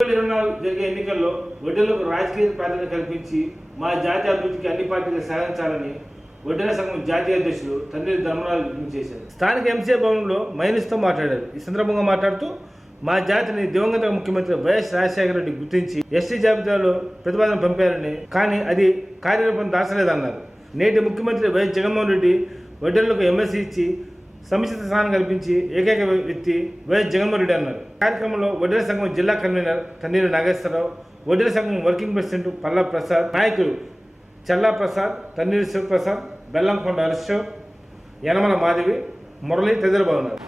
2024 జరిగే ఎన్నికల్లో వడ్డెలకు రాజకీయ ప్రాధాన్యత కల్పించి మా జాతి అభివృద్ధికి అన్ని పార్టీలు సాధించాలని వడ్డెల సంఘం జాతీయ అధ్యక్షులు తన్నీరు ధర్మరాజు విజ్ఞప్తి చేశారు. స్థానిక ఎంసీఏ భవనంలో మైనిస్తో మాట్లాడారు. ఈ సందర్భంగా మాట్లాడుతూ మా జాతిని దివంగత ముఖ్యమంత్రి వైఎస్ రాజశేఖర రెడ్డి గుర్తించి ఎస్టీ జాబితాలో ప్రతిపాదన పంపారని, కానీ అది కార్యరూపం దాచలేదన్నారు. నేటి ముఖ్యమంత్రి వైఎస్ జగన్మోహన్ రెడ్డి వడ్డెలకు ఎమ్మెల్సీ ఇచ్చి సముచిత స్థానం కల్పించి ఏకైక వ్యక్తి వైఎస్ జగన్మోహన్ రెడ్డి అన్నారు. కార్యక్రమంలో వడ్డెల సంఘం జిల్లా కన్వీనర్ తన్నీరు నాగేశ్వరరావు, వడ్డెల సంఘం వర్కింగ్ ప్రెసిడెంట్ పల్లా ప్రసాద్, నాయకులు చల్లా ప్రసాద్, తన్నీరు శివప్రసాద్, బెల్లంకొండ అశోక్, యనమల మాధవి, మురళి తదితరులు బాగున్నారు.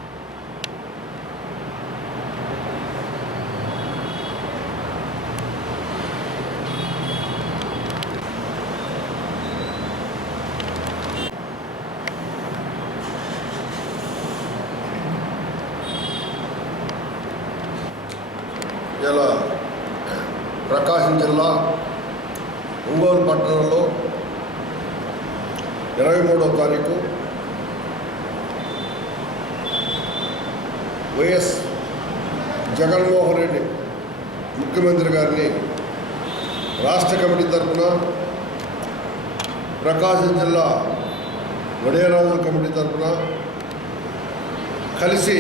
ఇలా ప్రకాశం జిల్లా ఒంగోలు పట్టణంలో 23వ తారీఖు వైఎస్ జగన్మోహన్ రెడ్డి ముఖ్యమంత్రి గారిని రాష్ట్ర కమిటీ తరఫున, ప్రకాశం జిల్లా వడేరాజుల కమిటీ తరఫున కలిసి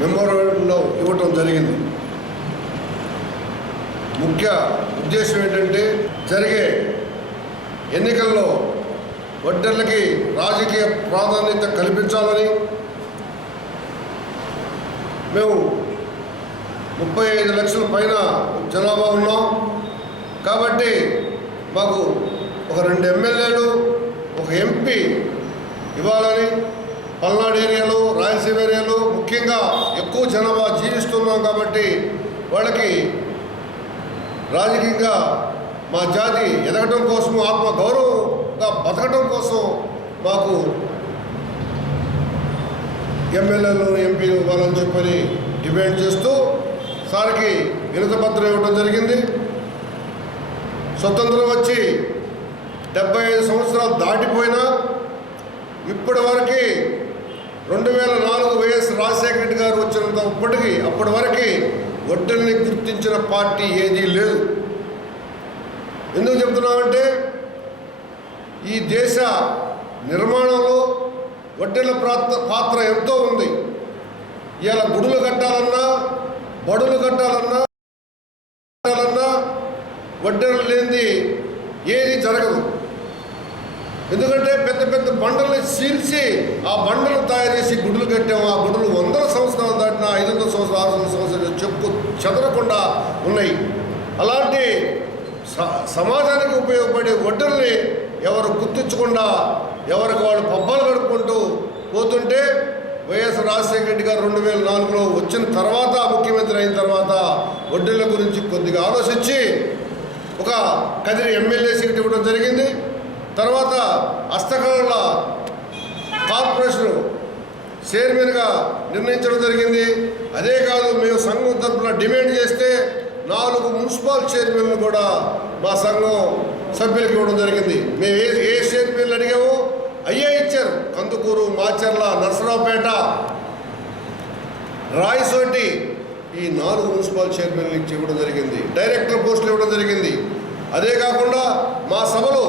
మెమోరాండం ఇవ్వటం జరిగింది. ముఖ్య ఉద్దేశం ఏంటంటే, జరిగే ఎన్నికల్లో వడ్డెర్లకి రాజకీయ ప్రాధాన్యత కల్పించాలని, మేము 35 లక్షల పైన జనాభా ఉన్నాం కాబట్టి మాకు ఒక 2 ఎమ్మెల్యేలు, ఒక ఎంపీ ఇవ్వాలని, పల్నాడు ఏరియాలో, రాయలసీమ ఏరియాలో ముఖ్యంగా ఎక్కువ జనాభా జీవిస్తున్నాం కాబట్టి వాళ్ళకి రాజకీయంగా మా జాతి ఎదగటం కోసం, ఆత్మగౌరవంగా బతకటం కోసం మాకు ఎమ్మెల్యేలు, ఎంపీలు ఇవ్వాలని చెప్పని డిమాండ్ చేస్తూ సార్కి వినతిపత్రం ఇవ్వడం జరిగింది. స్వతంత్రం వచ్చి 75 సంవత్సరాలు దాటిపోయినా ఇప్పటి వరకు 2004 వైఎస్ రాజశేఖర రెడ్డి గారు వచ్చినంత అప్పటి వరకు వడ్డెల్ని గుర్తించిన పార్టీ ఏదీ లేదు. ఎందుకు చెప్తున్నామంటే, ఈ దేశ నిర్మాణంలో వడ్డెల పాత్ర ఎంతో ఉంది. ఇవాళ గుడులు కట్టాలన్నా, బడులు కట్టాలన్నా వడ్డెలు లేనిది ఏది జరగదు. ఎందుకంటే పెద్ద పెద్ద బండల్ని చీల్చి ఆ బండలు తయారు చేసి గుడులు కట్టాము. ఆ గుడులు 100 సంవత్సరాలు దాటినా, 500 సంవత్సరాలు, 600 సంవత్సరాలు చెప్పు చెదరకుండా ఉన్నాయి. అలాంటి సమాజానికి ఉపయోగపడే వడ్డల్ని ఎవరు గుర్తించకుండా ఎవరికి వాళ్ళు పబ్బాలు గడుపుకుంటూ పోతుంటే, వైఎస్ రాజశేఖర రెడ్డి గారు 2004లో వచ్చిన తర్వాత, ముఖ్యమంత్రి అయిన తర్వాత వడ్డెల గురించి కొద్దిగా ఆలోచించి ఒక కదిరి ఎమ్మెల్యే సీట్ ఇవ్వడం జరిగింది. తర్వాత హస్తకళల కార్పొరేషన్ చైర్మన్గా నిర్ణయించడం జరిగింది. అదే కాదు, మేము సంఘం తరఫున డిమాండ్ చేస్తే 4 మున్సిపల్ చైర్మన్లు కూడా మా సంఘం సభ్యులకు ఇవ్వడం జరిగింది. మేము ఏ చైర్మన్లు అడిగామో అయ్యే ఇచ్చారు. కందుకూరు, మాచర్ల, నర్సరావుపేట, రాయసోటి ఈ 4 మున్సిపల్ చైర్మన్లు ఇవ్వడం జరిగింది. డైరెక్టర్ పోస్టులు ఇవ్వడం జరిగింది. అదే కాకుండా మా సభలో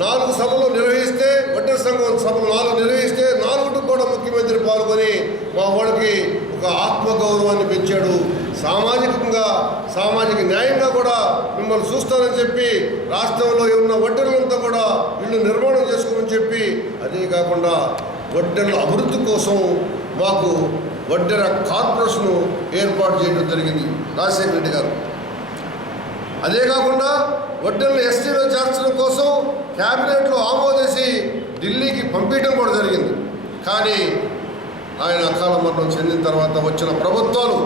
4 సభలు నిర్వహిస్తే, వడ్డెర సంఘం సభలు 4 నిర్వహిస్తే 4కు కూడా ముఖ్యమంత్రి పాల్గొని మా వాళ్ళకి ఒక ఆత్మగౌరవాన్ని పెంచాడు. సామాజికంగా, సామాజిక న్యాయంగా కూడా మిమ్మల్ని చూస్తానని చెప్పి రాష్ట్రంలో ఉన్న వడ్డెర్లంతా కూడా ఇళ్ళు నిర్మాణం చేసుకోమని చెప్పి, అదే కాకుండా వడ్డెర్ల అభివృద్ధి కోసం మాకు వడ్డెర కార్పొరేషన్ ఏర్పాటు చేయడం జరిగింది రాజశేఖర రెడ్డి గారు. అదే కాకుండా వడ్డెల్ని ఎస్టీలో చేర్చడం కోసం క్యాబినెట్లో ఆమోదేసి ఢిల్లీకి పంపించడం కూడా జరిగింది. కానీ ఆయన అకాల మరణం చెందిన తర్వాత వచ్చిన ప్రభుత్వాలు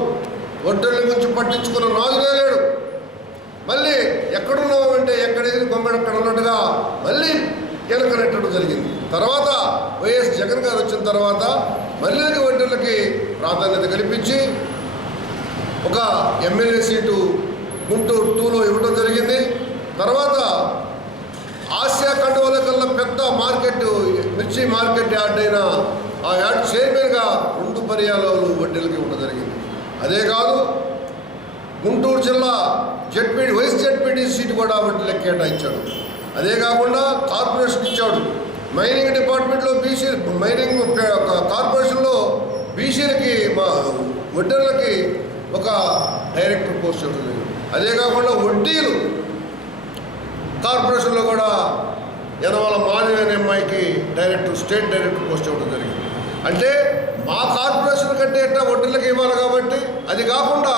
వడ్డెల్ని గురించి పట్టించుకున్న నాదులే లేడు. మళ్ళీ ఎక్కడున్నామంటే ఎక్కడేది బొమ్మడక్కడ ఉన్నట్టుగా మళ్ళీ వెనకనెట్టడం జరిగింది. తర్వాత వైఎస్ జగన్ గారు వచ్చిన తర్వాత మళ్ళీ వడ్డెలకి ప్రాధాన్యత కల్పించి ఒక ఎమ్మెల్యే సీటు గుంటూరు 2లో ఇవ్వడం జరిగింది. తర్వాత ఆసియా ఖండంలో కల్లా పెద్ద మార్కెట్, మిర్చి మార్కెట్ యార్డ్ అయిన ఆ యార్డ్ చైర్మన్గా 2 పర్యాయాలు వడ్డీలకి ఇవ్వడం జరిగింది. అదే కాదు గుంటూరు జిల్లా వైస్ జెడ్పీటీ సీటు కూడా వడ్డీలకు కేటాయించాడు. అదే కాకుండా కార్పొరేషన్ ఇచ్చాడు. మైనింగ్ డిపార్ట్మెంట్లో బీసీ మైనింగ్ కార్పొరేషన్లో బీసీలకి మా వడ్డీలకి ఒక డైరెక్టర్ పోస్ట్ ఉంటుంది. అదే కాకుండా వడ్డీలు కార్పొరేషన్లో కూడా యనమల మాధవి అనే అమ్మాయికి స్టేట్ డైరెక్టర్ పోస్ట్ ఇవ్వడం జరిగింది. అంటే మా కార్పొరేషన్ కంటే ఎట్లా వడ్డీలకు ఇవ్వాలి కాబట్టి అది కాకుండా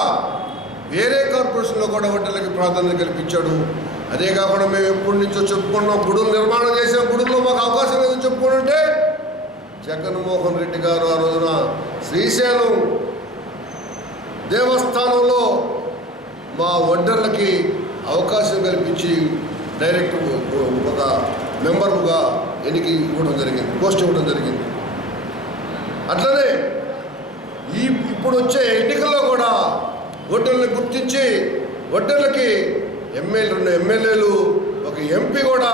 వేరే కార్పొరేషన్లో కూడా వడ్డీలకి ప్రాధాన్యత కల్పించాడు. అదే కాకుండా మేము ఎప్పటి నుంచో చెప్పుకున్నాం, గుడులు నిర్మాణం చేసిన గుడుల్లో మాకు అవకాశం లేదని చెప్పుకుంటుంటే జగన్మోహన్ రెడ్డి గారు ఆ రోజున శ్రీశైలం దేవస్థానంలో మా వడ్డర్లకి అవకాశం కల్పించి డైరెక్ట్ ఒక మెంబర్గా ఎన్నిక ఇవ్వడం జరిగింది, పోస్ట్ ఇవ్వడం జరిగింది. అట్లనే ఇప్పుడు వచ్చే ఎన్నికల్లో కూడా వడ్డర్లను గుర్తించి వడ్డర్లకి ఎమ్మెల్యేలు ఒక ఎంపీ కూడా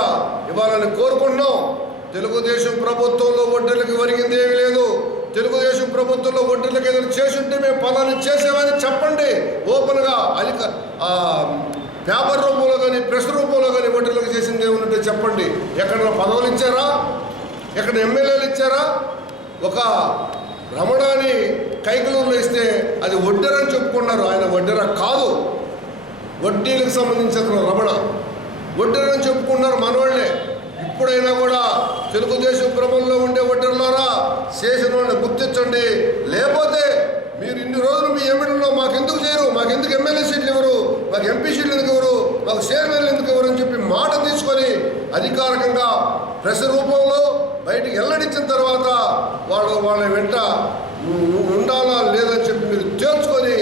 ఇవ్వాలని కోరుకుంటున్నాం. తెలుగుదేశం ప్రభుత్వంలో వడ్డర్లకు ఒరిగింది ఏమీ లేదు. తెలుగుదేశం ప్రభుత్వంలో వడ్డర్లకు ఏదైనా చేసుంటే మేము పలానా చేసేవని చెప్పండి ఓపెన్గా. అది పేపర్ రూపంలో కానీ ప్రెస్ రూపంలో కానీ వడ్డర్లకు చేసింది ఏమన్నట్టే చెప్పండి. ఎక్కడైనా పదవులు ఇచ్చారా? ఎక్కడ ఎమ్మెల్యేలు ఇచ్చారా? ఒక రమణాని కైకలూరులో ఇస్తే అది వడ్డెరని చెప్పుకున్నారు. ఆయన వడ్డెర కాదు, వడ్డీలకు సంబంధించిన రమణ వడ్డెరని చెప్పుకున్నారు మనవాళ్లే. ఇప్పుడైనా కూడా తెలుగుదేశం ప్రభుత్వంలో ఉండే వడ్డెరలారా చేసిన వాళ్ళని గుర్తించండి. లేకపోతే మీరు ఇన్ని రోజులు మీ ఎమ్మెల్యేలో మాకు ఎందుకు చేయరు, మాకు ఎందుకు ఎమ్మెల్యే సీట్లు ఇవ్వరు, మాకు ఎంపీ సీట్లు ఎందుకు ఇవ్వరు, మాకు చైర్మన్లు ఎందుకు ఇవ్వరు అని చెప్పి మాట తీసుకొని అధికారికంగా ప్రెస్ రూపంలో బయటికి వెల్లడించిన తర్వాత వాళ్ళ వెంట ఉండాలా లేదని చెప్పి మీరు తేల్చుకొని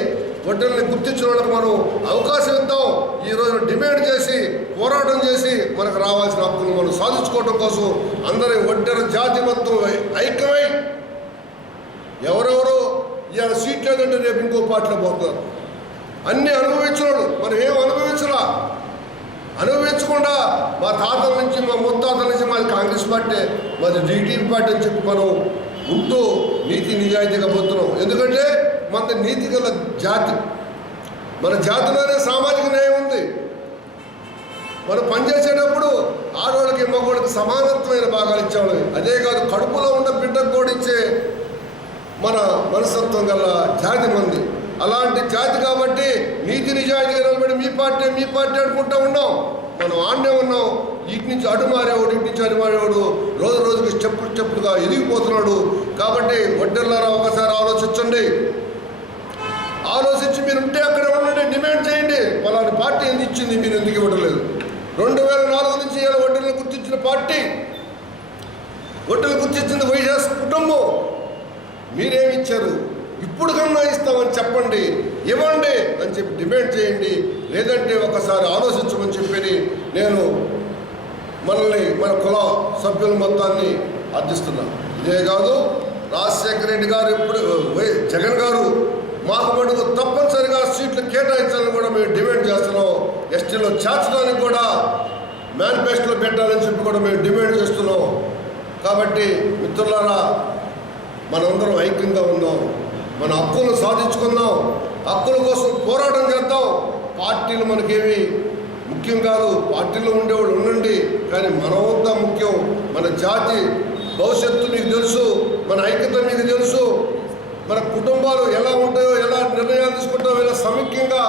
వడ్డీలని గుర్తించిన వాళ్ళకి మనం అవకాశం ఇద్దాం. ఈ రోజు డిమాండ్ చేసి పోరాటం చేసి మనకు రావాల్సిన హక్కులు మనం సాధించుకోవడం కోసం అందరి వడ్డెర జాతి మొత్తం ఐక్యమై ఎవరెవరో ఇవాళ సీట్ లేదంటే రేపు ఇంకో పార్టీలో పోతున్నారు. అన్నీ అనుభవించినాడు, మనం ఏం అనుభవించలా. అనుభవించకుండా మా తాతల నుంచి మా ముత్తాతల నుంచి మాది కాంగ్రెస్ పార్టీ, మాది టీడీపీ పార్టీ అని చెప్పి మనం ఉంటూ నీతి నిజాయితీగా పోతున్నాం. ఎందుకంటే మన నీతి గల జాతి, మన జాతిలోనే సామాజిక న్యాయం ఉంది. మనం పనిచేసేటప్పుడు ఆడవాళ్ళకి మగవాళ్ళకి సమానత్వమైన భాగాలు ఇచ్చేవాళ్ళం. అదే కాదు కడుపులో ఉన్న బిడ్డకు కూడా ఇచ్చే మన మనస్తత్వం గల జాతి మంది. అలాంటి జాతి కాబట్టి నీతి నిజాయితీగా నిలబడి మీ పార్టీ అనుకుంటూ ఉన్నాం. మనం ఆడనే ఉన్నాం. ఇటు నుంచి అటు మారేవాడు, ఇటు నుంచి అటు మారేవాడు రోజు రోజుకి స్టెప్పులుగా ఎదిగిపోతున్నాడు. కాబట్టి వడ్డెర్లారా ఒకసారి ఆలోచించండి. ఆలోచించి మీరు ఉంటే అక్కడ ఉండండి, డిమాండ్ చేయండి. పలాని పార్టీ ఎందుకు ఇచ్చింది, మీరు ఎందుకు ఇవ్వట్లేదు? 2004 నుంచి ఇలా వడ్డీలను గుర్తించిన పార్టీ, వడ్డీలు గుర్తించింది వైఎస్ కుటుంబం. మీరేమి ఇచ్చారు? ఇప్పుడు కన్నా ఇస్తామని చెప్పండి, ఇవ్వండి అని చెప్పి డిమాండ్ చేయండి. లేదంటే ఒకసారి ఆలోచించమని చెప్పి నేను మనల్ని మన కుల సభ్యుల మొత్తాన్ని అర్థిస్తున్నాను. ఇదే కాదు రాజశేఖర రెడ్డి గారు ఇప్పుడు జగన్ గారు మాకు మటుకు తప్పనిసరిగా సీట్లు కేటాయించాలని కూడా మేము డిమాండ్ చేస్తున్నాం. ఎస్టీలో చేర్చడానికి కూడా మేనిఫెస్టోలో పెట్టాలని చెప్పి కూడా మేము డిమాండ్ చేస్తున్నాం. కాబట్టి మిత్రులారా మనందరం ఐక్యంగా ఉందాం, మన హక్కులను సాధించుకుందాం, హక్కుల కోసం పోరాటం చేద్దాం. పార్టీలు మనకేమి ముఖ్యం కాదు, పార్టీలో ఉండేవాళ్ళు ఉండండి, కానీ మన వద్ద ముఖ్యం మన జాతి భవిష్యత్తు మీకు తెలుసు, మన ఐక్యత మీకు తెలుసు, మన కుటుంబాలు ఎలా ఉంటాయో, ఎలా నిర్ణయాలు తీసుకుంటామో, ఎలా సమైక్యంగా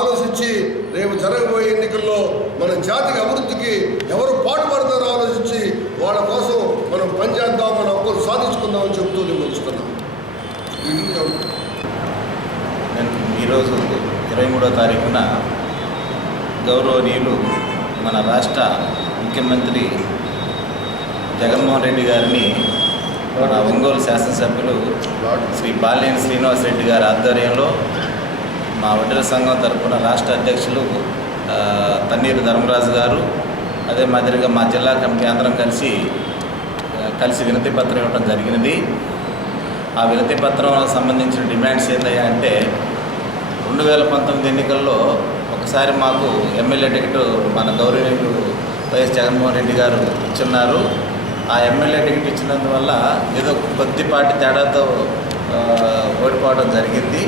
ఆలోచించి రేపు జరగబోయే ఎన్నికల్లో మన జాతి అభివృద్ధికి ఎవరు పాటుపడతారో ఆలోచించి వాళ్ళ కోసం మనం పనిచేద్దాం, మన హక్కులు సాధించుకుందామని చెబుతూ నేను ఉంచుతున్నాం. ఈరోజు 23వ తారీఖున గౌరవనీయులు మన రాష్ట్ర ముఖ్యమంత్రి జగన్మోహన్ రెడ్డి గారిని మన ఒంగోలు శాసనసభ్యులు శ్రీ బాలినేని శ్రీనివాసరెడ్డి గారి ఆధ్వర్యంలో మా వడ్డెర సంఘం తరఫున రాష్ట్ర అధ్యక్షులు తన్నీరు ధర్మరాజు గారు, అదే మాదిరిగా మా జిల్లా కమిటీ అందరం కలిసి వినతి పత్రం ఇవ్వడం జరిగినది. ఆ వినతి పత్రం సంబంధించిన డిమాండ్స్ ఏంటయ్యా అంటే 2019 ఎన్నికల్లో ఒకసారి మాకు ఎమ్మెల్యే టికెట్ మన గౌరవనీయులు వైఎస్ జగన్మోహన్ రెడ్డి గారు ఇచ్చున్నారు. ఆ ఎమ్మెల్యే టికెట్ ఇచ్చినందువల్ల ఏదో కొద్దిపాటి తేడాతో ఓడిపోవడం జరిగింది.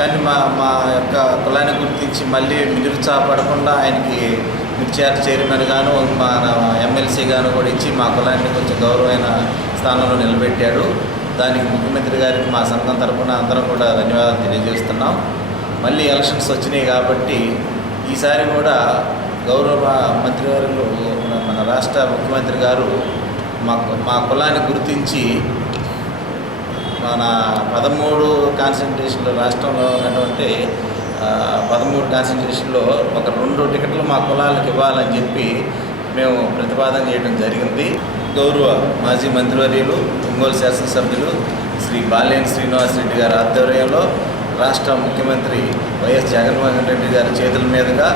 కానీ మా యొక్క కులాన్ని గుర్తించి మళ్ళీ నిరుత్సాహపడకుండా ఆయనకి మిర్చియార్ చైర్మన్ గాను మన ఎమ్మెల్సీ గాను కూడా ఇచ్చి మా కులాన్ని కొంచెం గౌరవమైన స్థానంలో నిలబెట్టాడు. దానికి ముఖ్యమంత్రి గారికి మా సంఘం తరఫున అందరం కూడా ధన్యవాదాలు తెలియజేస్తున్నాం. మళ్ళీ ఎలక్షన్స్ వచ్చినాయి కాబట్టి ఈసారి కూడా గౌరవ మంత్రివర్యులు మన రాష్ట్ర ముఖ్యమంత్రి గారు మా కులాన్ని గుర్తించి మన 13 కాన్సన్ట్రేషన్లో రాష్ట్రంలో ఉన్నటువంటి 13 కాన్సన్ట్రేషన్లో ఒక 2 టికెట్లు మా కులాలకు ఇవ్వాలని చెప్పి మేము ప్రతిపాదన చేయడం జరిగింది. గౌరవ మాజీ మంత్రివర్యులు ఒంగోలు శాసనసభ్యులు శ్రీ బాలినేని శ్రీనివాసరెడ్డి గారి ఆధ్వర్యంలో రాష్ట్ర ముఖ్యమంత్రి వైఎస్ జగన్మోహన్ రెడ్డి గారి చేతుల మీదుగా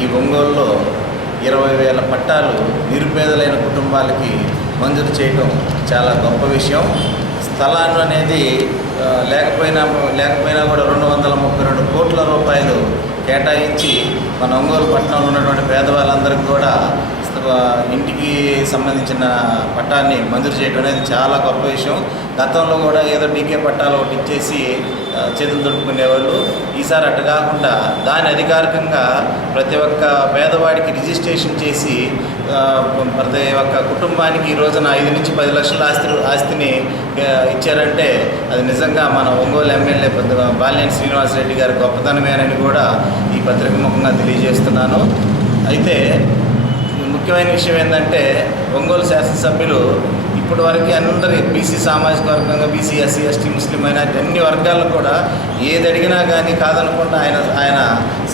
ఈ ఒంగోలులో 20,000 పట్టాలు నిరుపేదలైన కుటుంబాలకి మంజూరు చేయడం చాలా గొప్ప విషయం. స్థలాలు అనేది లేకపోయినా కూడా 232 కోట్ల రూపాయలు కేటాయించి మన ఒంగోలు పట్టణంలో ఉన్నటువంటి పేదవాళ్ళందరికీ కూడా ఇంటికి సంబంధించిన పట్టాన్ని మంజూరు చేయడం అనేది చాలా గొప్ప విషయం. గతంలో కూడా ఏదో డీకే పట్టాలు ఒకటి ఇచ్చేసి చేతులు దొరుకుకునేవాళ్ళు. ఈసారి అట్టు కాకుండా దాని అధికారికంగా ప్రతి ఒక్క పేదవాడికి రిజిస్ట్రేషన్ చేసి ప్రతి ఒక్క కుటుంబానికి ఈ రోజున 5 నుంచి 10 లక్షల ఆస్తిని ఇచ్చారంటే అది నిజంగా మన ఒంగోలు ఎమ్మెల్యే బాలినేని శ్రీనివాసరెడ్డి గారి గొప్పతనమేనని కూడా ఈ పత్రిక ముఖంగా తెలియజేస్తున్నాను. అయితే ముఖ్యమైన విషయం ఏంటంటే ఒంగోలు శాసనసభ్యులు ఇప్పటి వరకు అందరి బీసీ సామాజిక వర్గంగా బీసీ ఎస్సీ ఎస్టీ ముస్లిం మైనారిటీ అన్ని వర్గాలకు కూడా ఏది అడిగినా కానీ కాదనకుండా ఆయన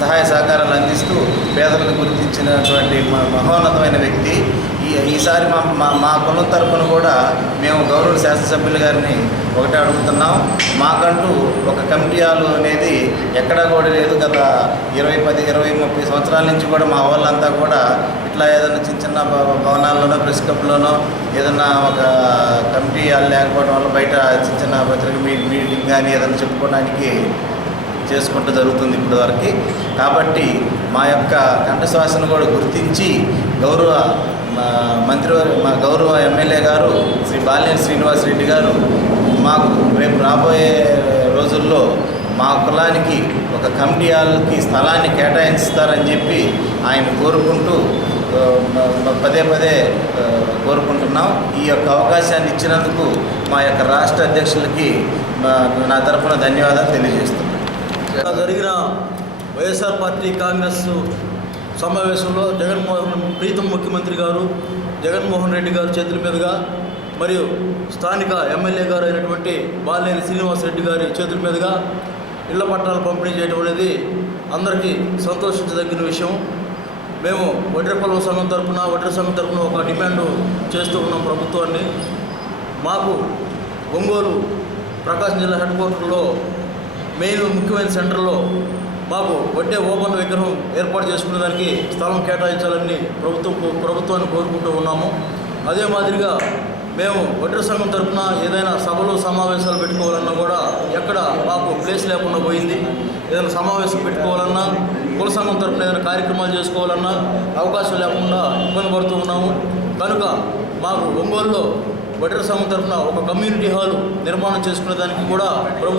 సహాయ సహకారాలు అందిస్తూ పేదలను గుర్తించినటువంటి మహోన్నతమైన వ్యక్తి. ఈసారి మా కులం తరఫున కూడా మేము గౌరవ శాసనసభ్యులు గారిని ఒకటే అడుగుతున్నాం. మాకంటూ ఒక కమిటీ హాలు అనేది ఎక్కడా కూడా లేదు. గత 20-30 సంవత్సరాల నుంచి కూడా మా వాళ్ళంతా కూడా ఇట్లా ఏదైనా చిన్న భవనాల్లోనో ప్రెస్ క్లబ్లోనో ఏదన్నా ఒక కమిటీ హాల్ లేకపోవడం వల్ల బయట చిన్న పత్రిక మీటింగ్ కానీ ఏదైనా చెప్పుకోవడానికి చేసుకుంటూ జరుగుతుంది ఇప్పటివరకు. కాబట్టి మా యొక్క కంఠశ్వాసను కూడా గుర్తించి గౌరవ మా గౌరవ ఎమ్మెల్యే గారు శ్రీ బాలినేని శ్రీనివాసరెడ్డి గారు మాకు రేపు రాబోయే రోజుల్లో మా కులానికి ఒక కమిటీ హాల్కి స్థలాన్ని కేటాయిస్తారని చెప్పి ఆయన కోరుకుంటూ పదే కోరుకుంటున్నాం. ఈ యొక్క అవకాశాన్ని ఇచ్చినందుకు మా యొక్క రాష్ట్ర అధ్యక్షులకి నా తరఫున ధన్యవాదాలు తెలియజేస్తున్నాను. జరిగిన వైఎస్ఆర్ పార్టీ కాంగ్రెస్ సమావేశంలో ప్రీతం ముఖ్యమంత్రి గారు జగన్మోహన్ రెడ్డి గారి చేతుల మీదుగా మరియు స్థానిక ఎమ్మెల్యే గారు అయినటువంటి బాలినేని శ్రీనివాసరెడ్డి గారి చేతుల మీదుగా ఇళ్ల పట్టాలు పంపిణీ చేయడం అనేది అందరికీ సంతోషించదగిన విషయం. మేము వడ్రేపల్లి సంఘం తరఫున ఒక డిమాండ్ చేస్తూ ఉన్నాం ప్రభుత్వాన్ని. మాకు ఒంగోలు ప్రకాశం జిల్లా హెడ్ క్వార్టర్లో మెయిన్ ముఖ్యమైన సెంటర్లో మాకు వడ్డే ఓపెన్ విగ్రహం ఏర్పాటు చేసుకునేదానికి స్థలం కేటాయించాలని ప్రభుత్వాన్ని కోరుకుంటూ ఉన్నాము. అదే మాదిరిగా మేము వడ్డీ సంఘం తరఫున ఏదైనా సభలు సమావేశాలు పెట్టుకోవాలన్నా కూడా ఎక్కడ మాకు ప్లేస్ లేకుండా పోయింది. ఏదైనా సమావేశం పెట్టుకోవాలన్నా కుల సంఘం తరఫున ఏదైనా కార్యక్రమాలు చేసుకోవాలన్నా అవకాశం లేకుండా ఇబ్బంది పడుతూ ఉన్నాము. కనుక మాకు ఒంగోలులో వడ్డీ సంఘం తరఫున ఒక కమ్యూనిటీ హాల్ నిర్మాణం చేసుకునే దానికి కూడా ప్రభుత్వం